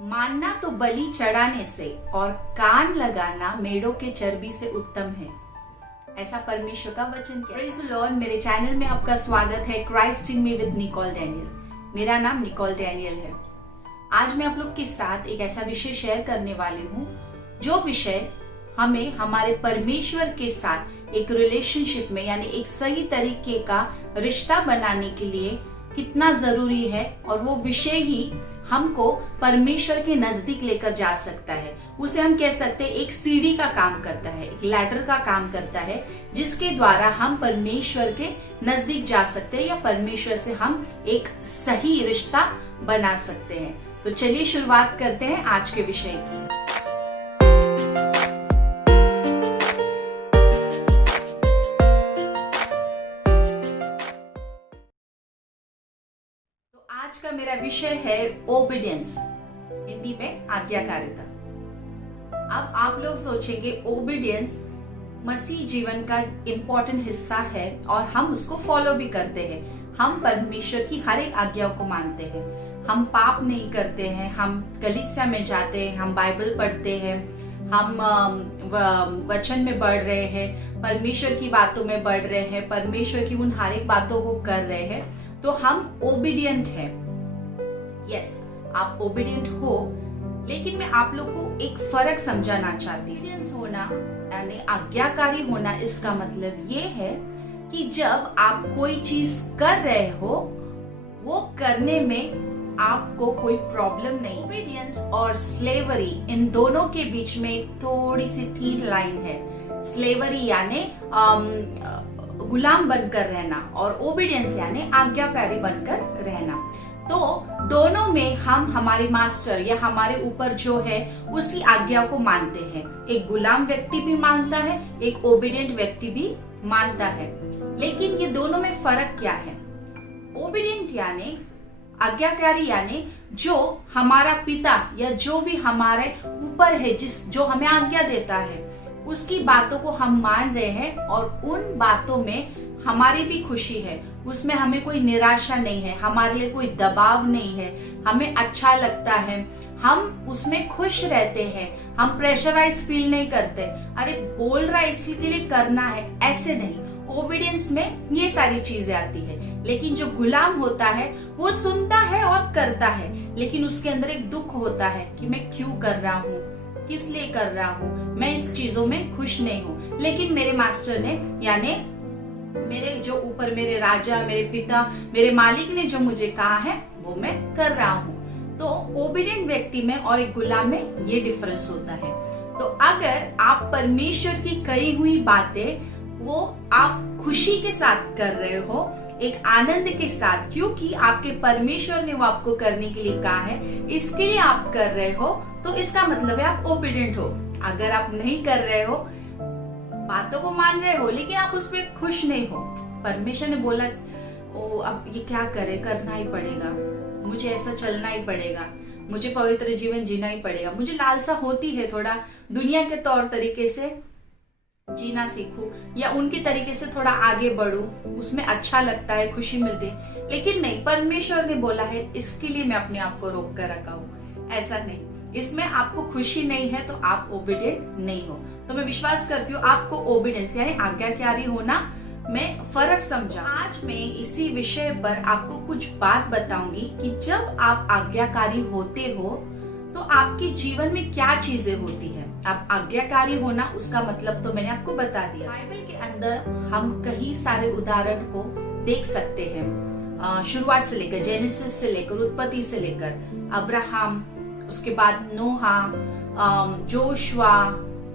मानना तो बलि चढ़ाने से और कान लगाना मेढ़ों के चर्बी से उत्तम है, ऐसा परमेश्वर का वचन कहता है। Praise the Lord. मेरे चैनल में आपका स्वागत है Christ in me with Nicole Daniel. मेरा नाम निकोल डैनियल है। आज मैं आप लोग के साथ एक ऐसा विषय शेयर करने वाली हूँ जो विषय हमें हमारे परमेश्वर के साथ एक रिलेशनशिप में यानी एक सही तरीके का रिश्ता बनाने के लिए कितना जरूरी है, और वो विषय ही हमको परमेश्वर के नजदीक लेकर जा सकता है। उसे हम कह सकते हैं एक सीढ़ी का काम करता है, एक लैडर का काम करता है, जिसके द्वारा हम परमेश्वर के नजदीक जा सकते हैं या परमेश्वर से हम एक सही रिश्ता बना सकते हैं। तो चलिए शुरुआत करते हैं आज के विषय की। आज का मेरा विषय है ओबीडियंस, हिंदी में आज्ञाकारिता। अब आप लोग सोचेंगे ओबीडियंस मसीह जीवन का इम्पोर्टेंट हिस्सा है और हम उसको फॉलो भी करते हैं। हम परमेश्वर की हर एक आज्ञाओं को मानते हैं, हम पाप नहीं करते हैं, हम कलीसिया में जाते हैं, हम बाइबल पढ़ते हैं, हम वचन में बढ़ रहे हैं, परमेश्वर की बातों में बढ़ रहे हैं, परमेश्वर की उन हर एक बातों को कर रहे हैं, तो हम ओबीडियंट हैं। यस, आप ओबीडियंट हो, लेकिन मैं आप लोग को एक फर्क समझाना चाहती हूँ। ओबीडियंस होना यानी आज्ञाकारी होना, इसका मतलब ये है कि जब आप कोई चीज कर रहे हो वो करने में आपको कोई प्रॉब्लम नहीं। ओबीडियंस और स्लेवरी, इन दोनों के बीच में थोड़ी सी थीन लाइन है। स्लेवरी यानी गुलाम बनकर रहना और ओबीडियंस यानी आज्ञाकारी बनकर रहना। तो दोनों में हम हमारे मास्टर या हमारे ऊपर जो है उसी आज्ञा को मानते हैं। एक गुलाम व्यक्ति भी मानता है, एक ओबीडियंट व्यक्ति भी मानता है, लेकिन ये दोनों में फर्क क्या है? ओबीडियंट यानी आज्ञाकारी यानी जो हमारा पिता या जो भी हमारे ऊपर है, जो हमें आज्ञा देता है, उसकी बातों को हम मान रहे हैं और उन बातों में हमारी भी खुशी है, उसमें हमें कोई निराशा नहीं है, हमारे लिए कोई दबाव नहीं है, हमें अच्छा लगता है, हम उसमें खुश रहते हैं, हम प्रेशराइज फील नहीं करते, अरे बोल रहा है इसी के लिए करना है, ऐसे नहीं। ओबीडियंस में ये सारी चीजें आती है। लेकिन जो गुलाम होता है वो सुनता है और करता है, लेकिन उसके अंदर एक दुख होता है कि मैं क्यों कर रहा हूँ, किस लिए कर रहा हूँ, मैं इस चीजों में खुश नहीं हूँ, लेकिन मेरे मास्टर ने यानी मेरे जो ऊपर मेरे राजा, मेरे पिता, मेरे मालिक ने जो मुझे कहा है वो मैं कर रहा हूँ। तो ओबीडियंट व्यक्ति में और एक गुलाम में ये डिफरेंस होता है। तो अगर आप परमेश्वर की कही हुई बातें वो आप खुशी के साथ कर रहे हो, एक आनंद के साथ, क्योंकि आपके परमेश्वर ने वो आपको करने के लिए कहा है, इसके लिए आप कर रहे हो, तो इसका मतलब है आप ओबीडियंट हो। अगर आप नहीं कर रहे हो, बातों को मान रहे हो, लेकिन आप उसमें खुश नहीं हो, परमेश्वर ने बोला ओ अब ये क्या करे, करना ही पड़ेगा, मुझे ऐसा चलना ही पड़ेगा, मुझे पवित्र जीवन जीना ही पड़ेगा, मुझे लालसा होती है थोड़ा दुनिया के तौर तरीके से जीना सीखूं या उनके तरीके से थोड़ा आगे बढ़ूं, उसमें अच्छा लगता है, खुशी मिलती है, लेकिन नहीं, परमेश्वर ने बोला है इसके लिए मैं अपने आप को रोक कर रखा हूँ, ऐसा नहीं, इसमें आपको खुशी नहीं है तो आप ओबीडियंट नहीं हो। तो मैं विश्वास करती हूँ आपको ओबीडियंस यानी आज्ञाकारी होना में फर्क समझा। आज मैं इसी विषय पर आपको कुछ बात बताऊंगी कि जब आप आज्ञाकारी होते हो तो आपके जीवन में क्या चीजें होती है। आप आज्ञाकारी होना, उसका मतलब तो मैंने आपको बता दिया। बाइबल के अंदर हम कई सारे उदाहरण को देख सकते हैं, शुरुआत से लेकर, जेनेसिस से लेकर, उत्पत्ति से लेकर, अब्राहम, उसके बाद नोहा, जोशुआ,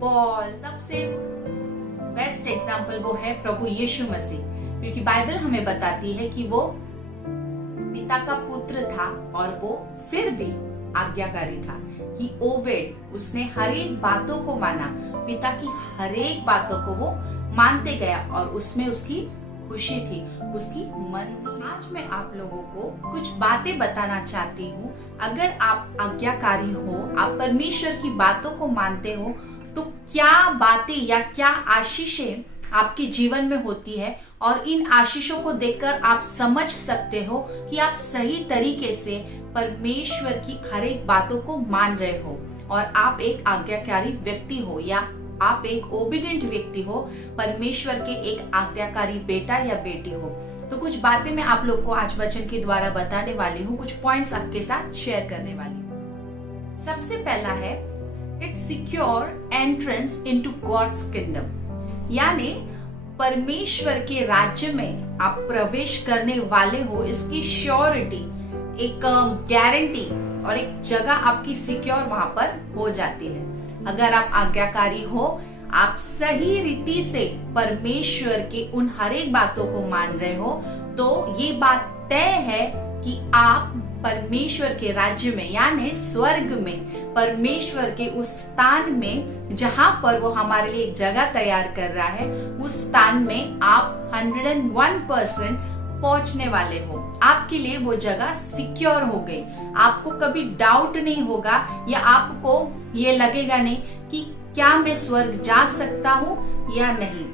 पॉल, सबसे बेस्ट एग्जाम्पल वो है प्रभु यीशु मसीह, क्योंकि बाइबल हमें बताती है कि वो पिता का पुत्र था और वो फिर भी आज्ञाकारी था। ही ओबेड, उसने हर एक बातों को माना, पिता की हर एक बातों को वो मानते गया और उसमें उसकी खुशी थी, उसकी मंजूरी। आज मैं आप लोगों को कुछ बातें बताना चाहती हूँ। अगर आप आज्ञाकारी हो, आप परमेश्वर की बातों को मानते हो, तो क्या बातें या क्या आशीषें आपके जीवन में होती है, और इन आशीषों को देखकर आप समझ सकते हो कि आप सही तरीके से परमेश्वर की हर एक बातों को मान रहे हो और आप एक आज्ञाकारी व्यक्ति हो या आप एक ओबीडिएंट व्यक्ति हो, परमेश्वर के एक आज्ञाकारी बेटा या बेटी हो। तो कुछ बातें मैं आप लोग को आज वचन के द्वारा बताने वाली हूँ, कुछ पॉइंट्स आपके साथ शेयर करने वाली हूँ। सबसे पहला है it's secure entrance into God's kingdom, यानी परमेश्वर के राज्य में आप प्रवेश करने वाले हो, इसकी श्योरिटी, एक गारंटी और एक जगह आपकी सिक्योर वहां पर हो जाती है। अगर आप आज्ञाकारी हो, आप सही रीति से परमेश्वर के उन हर एक बातों को मान रहे हो, तो ये बात तय है कि आप परमेश्वर के राज्य में यानी स्वर्ग में, परमेश्वर के उस स्थान में जहां पर वो हमारे लिए एक जगह तैयार कर रहा है, उस स्थान में आप 101% पहुंचने वाले हो। आपके लिए वो जगह सिक्योर हो गई, आपको कभी डाउट नहीं होगा या आपको ये लगेगा नहीं कि क्या मैं स्वर्ग जा सकता हूँ या नहीं।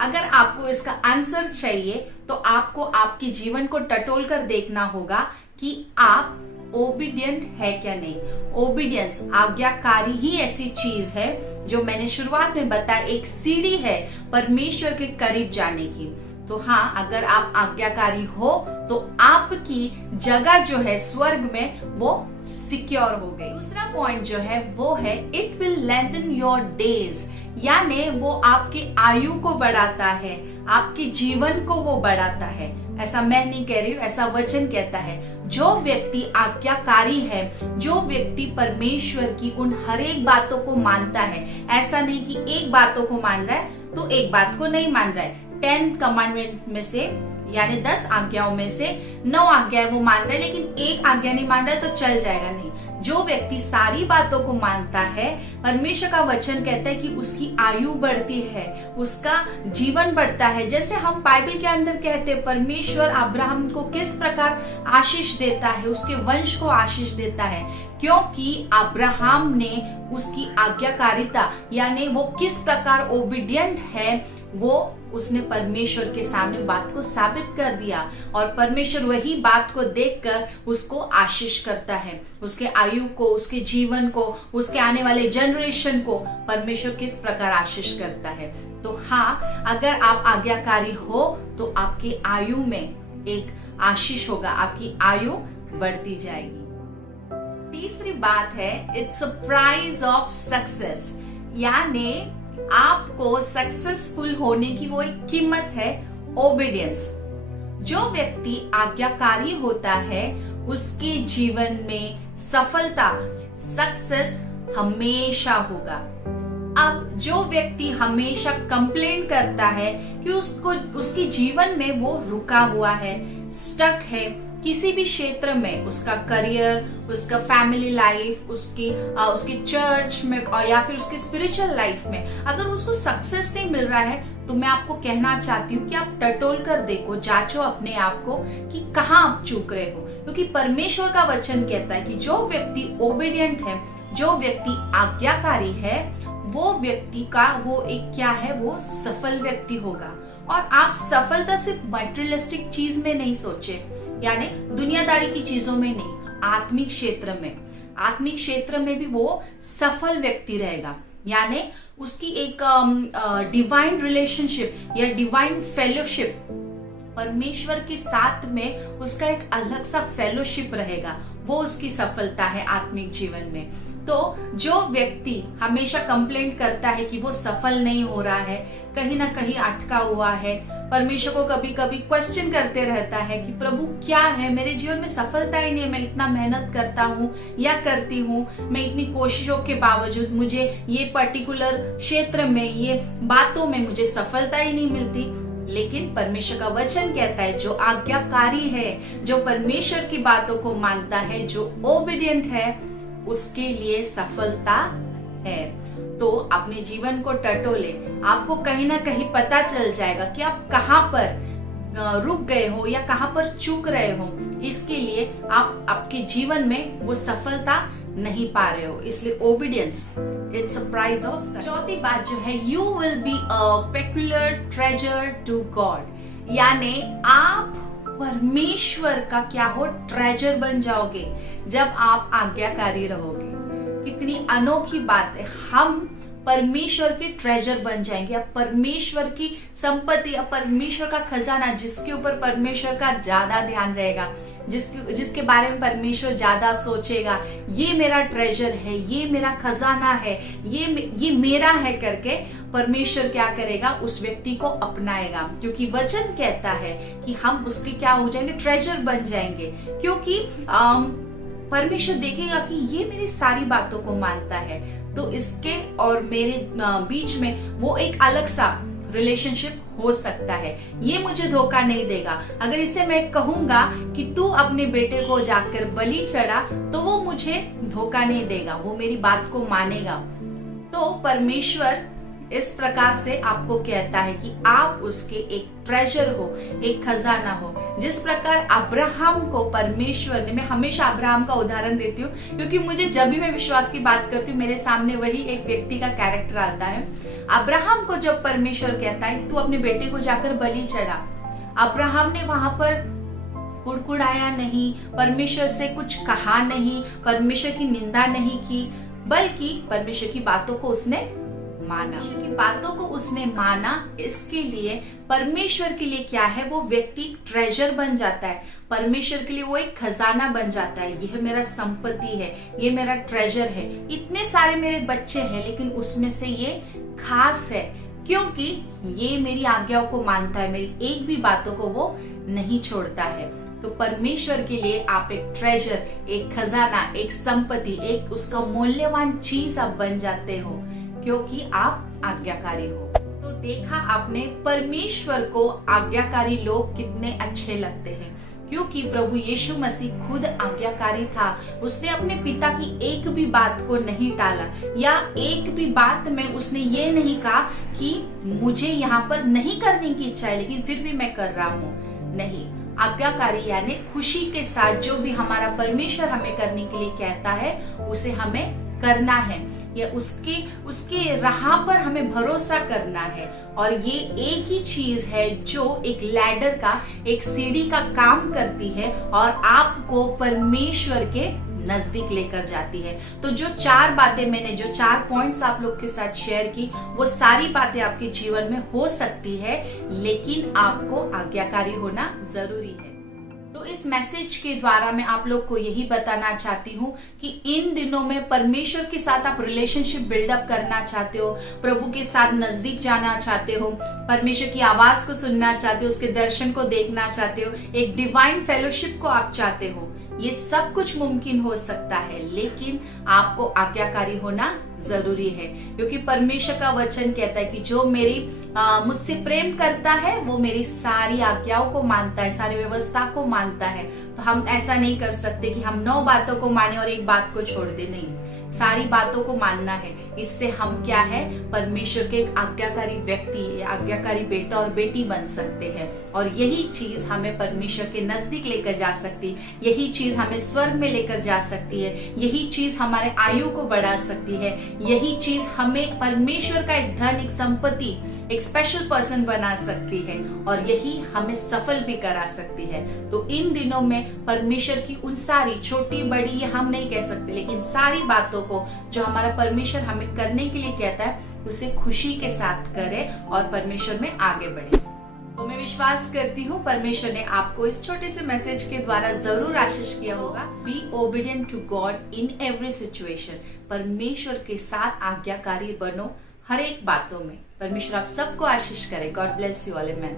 अगर आपको इसका आंसर चाहिए तो आपको आपके जीवन को टटोल कर देखना होगा कि आप ओबीडियंट है क्या नहीं। ओबीडियंस, आज्ञाकारी ही ऐसी चीज है जो मैंने शुरुआत में बताया, एक सीढ़ी है परमेश्वर के करीब जाने की। तो हाँ, अगर आप आज्ञाकारी हो तो आपकी जगह जो है स्वर्ग में वो सिक्योर हो गई। दूसरा पॉइंट जो है वो है it will lengthen your days, यानी वो आपके आयु को बढ़ाता है, आपके जीवन को वो बढ़ाता है। ऐसा मैं नहीं कह रही हूँ, ऐसा वचन कहता है। जो व्यक्ति आज्ञाकारी है, जो व्यक्ति परमेश्वर की उन हर एक बातों को मानता है, ऐसा नहीं कि एक बातों को मान रहा है तो एक बात को नहीं मान रहा है। 10 कमांडमेंट्स में से यानी 10 आज्ञाओं में से 9 आज्ञाएं वो मान रहे हैं, लेकिन एक आज्ञा नहीं मान रहा है तो चल जाएगा नहीं। जो व्यक्ति सारी बातों को मानता है, परमेश्वर का वचन कहता है कि उसकी आयु बढ़ती है, उसका जीवन बढ़ता है। जैसे हम बाइबल के अंदर कहते हैं परमेश्वर अब्राहम को किस प्रकार आशीष देता है, उसके वंश को आशीष देता है, क्योंकि अब्राहम ने उसकी आज्ञाकारिता यानी वो किस प्रकार ओबीडिएंट है, वो उसने परमेश्वर के सामने बात को साबित कर दिया और परमेश्वर वही बात को देखकर उसको आशीष करता है। उसके आयु को, उसके जीवन को, उसके आने वाले जनरेशन को परमेश्वर किस प्रकार आशीष करता है। तो हाँ, अगर आप आज्ञाकारी हो तो आपकी आयु में एक आशीष होगा, आपकी आयु बढ़ती जाएगी। तीसरी बात है it's a prize of success, यानी आपको सक्सेसफुल होने की वो एक कीमत है, ओबीडियंस। जो व्यक्ति आज्ञाकारी होता है उसके जीवन में सफलता, सक्सेस हमेशा होगा। अब जो व्यक्ति हमेशा कंप्लेंट करता है कि उसके जीवन में वो रुका हुआ है, स्टक है किसी भी क्षेत्र में, उसका करियर, उसका फैमिली लाइफ, उसकी चर्च में या फिर उसकी स्पिरिचुअल लाइफ में अगर उसको सक्सेस नहीं मिल रहा है, तो मैं आपको कहना चाहती हूँ कि आप टटोल कर देखो, जांचो अपने आप को कि कहाँ आप चूक रहे हो। क्योंकि परमेश्वर का वचन कहता है कि जो व्यक्ति ओबीडिएंट है, जो व्यक्ति आज्ञाकारी है, वो व्यक्ति का वो एक क्या है, वो सफल व्यक्ति होगा। और आप सफलता सिर्फ मटेरियलिस्टिक चीज में नहीं सोचे, यानी दुनियादारी की चीजों में नहीं, आत्मिक क्षेत्र में भी वो सफल व्यक्ति रहेगा। यानी उसकी एक डिवाइन रिलेशनशिप या डिवाइन फेलोशिप, परमेश्वर के साथ में उसका एक अलग सा फेलोशिप रहेगा, वो उसकी सफलता है आत्मिक जीवन में। तो जो व्यक्ति हमेशा कंप्लेंट करता है कि वो सफल नहीं हो रहा है, कहीं ना कहीं अटका हुआ है, परमेश्वर को कभी कभी क्वेश्चन करते रहता है कि प्रभु क्या है, मेरे जीवन में सफलता ही नहीं है, मैं इतना मेहनत करता हूँ या करती हूँ, मैं इतनी कोशिशों के बावजूद मुझे ये पर्टिकुलर क्षेत्र में, ये बातों में मुझे सफलता ही नहीं मिलती। लेकिन परमेश्वर का वचन कहता है जो आज्ञाकारी है, जो परमेश्वर की बातों को मानता है, जो ओबीडिएंट है, उसके लिए सफलता है। तो अपने जीवन को टटोले, आपको कहीं ना कहीं पता चल जाएगा कि आप कहाँ पर रुक गए हो या कहाँ पर चूक रहे हो। इसके लिए आप आपके जीवन में वो सफलता नहीं पा रहे हो, इसलिए obedience it's a prize of success. चौथी बात जो है, you will be a peculiar treasure to God, यानी आप परमेश्वर का क्या हो, ट्रेजर बन जाओगे जब आप आज्ञाकारी रहोगे। कितनी अनोखी बात है, हम परमेश्वर के ट्रेजर बन जाएंगे। अब परमेश्वर की संपत्ति, अब परमेश्वर का खजाना, जिसके ऊपर परमेश्वर का ज्यादा ध्यान रहेगा, जिसके बारे में परमेश्वर ज्यादा सोचेगा, ये मेरा ट्रेजर है, ये मेरा खजाना है, ये मेरा है करके परमेश्वर क्या करेगा, उस व्यक्ति को अपनाएगा। क्योंकि वचन कहता है कि हम उसके क्या हो जाएंगे, ट्रेजर बन जाएंगे। क्योंकि परमेश्वर देखेगा कि ये मेरी सारी बातों को मानता है, तो इसके और मेरे बीच में वो एक अलग सा रिलेशनशिप हो सकता है। ये मुझे धोखा नहीं देगा। अगर इसे मैं कहूंगा कि तू अपने बेटे को जाकर बलि चढ़ा, तो वो मुझे धोखा नहीं देगा, वो मेरी बात को मानेगा। तो परमेश्वर इस प्रकार से आपको कहता है कि आप उसके एक ट्रेजर हो, एक खजाना हो। जिस प्रकार अब्राहम को परमेश्वर ने, मैं हमेशा अब्राहम का उदाहरण देती हूँ क्योंकि मुझे जब भी मैं विश्वास की बात करती हूँ मेरे सामने वही एक व्यक्ति का कैरेक्टर आता है। अब्राहम को जब परमेश्वर कहता है कि तू अपने बेटे को जाकर बलि चढ़ा, अब्राहम ने वहां पर कुड़कुड़ाया नहीं, परमेश्वर से कुछ कहा नहीं, परमेश्वर की निंदा नहीं की, बल्कि परमेश्वर की बातों को उसने माना। परमेश्वर की बातों को उसने माना। इसके लिए परमेश्वर के लिए क्या है, वो व्यक्ति ट्रेजर बन जाता है। परमेश्वर के लिए वो एक खजाना बन जाता है। यह मेरा संपत्ति है, ये मेरा ट्रेजर है। इतने सारे मेरे बच्चे हैं, लेकिन उसमें से ये खास है क्योंकि ये मेरी आज्ञाओं को मानता है, मेरी एक भी बातों को वो नहीं छोड़ता है। तो परमेश्वर के लिए आप एक ट्रेजर, एक खजाना, एक संपत्ति, एक उसका मूल्यवान चीज आप बन जाते हो क्योंकि आप आज्ञाकारी हो। तो देखा आपने, परमेश्वर को आज्ञाकारी लोग कितने अच्छे लगते हैं क्योंकि प्रभु यीशु मसीह खुद आज्ञाकारी था। उसने अपने पिता की एक भी बात को नहीं टाला, या एक भी बात में उसने ये नहीं कहा कि मुझे यहाँ पर नहीं करने की इच्छा है लेकिन फिर भी मैं कर रहा हूँ। नहीं, आज्ञाकारी यानी खुशी के साथ जो भी हमारा परमेश्वर हमें करने के लिए कहता है उसे हमें करना है, या उसके राह पर हमें भरोसा करना है। और ये एक ही चीज है जो एक लैडर का, एक सीढ़ी का काम करती है और आपको परमेश्वर के नजदीक लेकर जाती है। तो जो 4 बातें मैंने, जो 4 पॉइंट्स आप लोग के साथ शेयर की, वो सारी बातें आपके जीवन में हो सकती है, लेकिन आपको आज्ञाकारी होना जरूरी है। तो इस मैसेज के द्वारा मैं आप लोग को यही बताना चाहती हूँ कि इन दिनों में परमेश्वर के साथ आप रिलेशनशिप बिल्डअप करना चाहते हो, प्रभु के साथ नजदीक जाना चाहते हो, परमेश्वर की आवाज को सुनना चाहते हो, उसके दर्शन को देखना चाहते हो, एक डिवाइन फेलोशिप को आप चाहते हो, ये सब कुछ मुमकिन हो सकता है, लेकिन आपको आज्ञाकारी होना जरूरी है। क्योंकि परमेश्वर का वचन कहता है कि जो मुझसे प्रेम करता है वो मेरी सारी आज्ञाओं को मानता है, सारी व्यवस्था को मानता है। तो हम ऐसा नहीं कर सकते कि हम 9 बातों को माने और एक बात को छोड़ दे, नहीं, सारी बातों को मानना है। इससे हम क्या है, परमेश्वर के एक आज्ञाकारी व्यक्ति, आज्ञाकारी बेटा और बेटी बन सकते हैं। और यही चीज हमें परमेश्वर के नजदीक लेकर जा सकती है, यही चीज हमें स्वर्ग में लेकर जा सकती है, यही चीज हमारे आयु को बढ़ा सकती है, यही चीज हमें परमेश्वर का एक धन, एक संपत्ति, एक स्पेशल पर्सन बना सकती है, और यही हमें सफल भी करा सकती है। तो इन दिनों में परमेश्वर की उन सारी, छोटी बड़ी ये हम नहीं कह सकते, लेकिन सारी बातों को जो हमारा परमेश्वर हमें करने के लिए कहता है उसे खुशी के साथ करें और परमेश्वर में आगे बढ़े। तो मैं विश्वास करती हूँ परमेश्वर ने आपको इस छोटे से मैसेज के द्वारा जरूर आशीष किया होगा। Be obedient to God in every situation. परमेश्वर के साथ आज्ञाकारी बनो हर एक बातों में। परमेश्वर आप सबको आशीष करे। God bless you all, amen.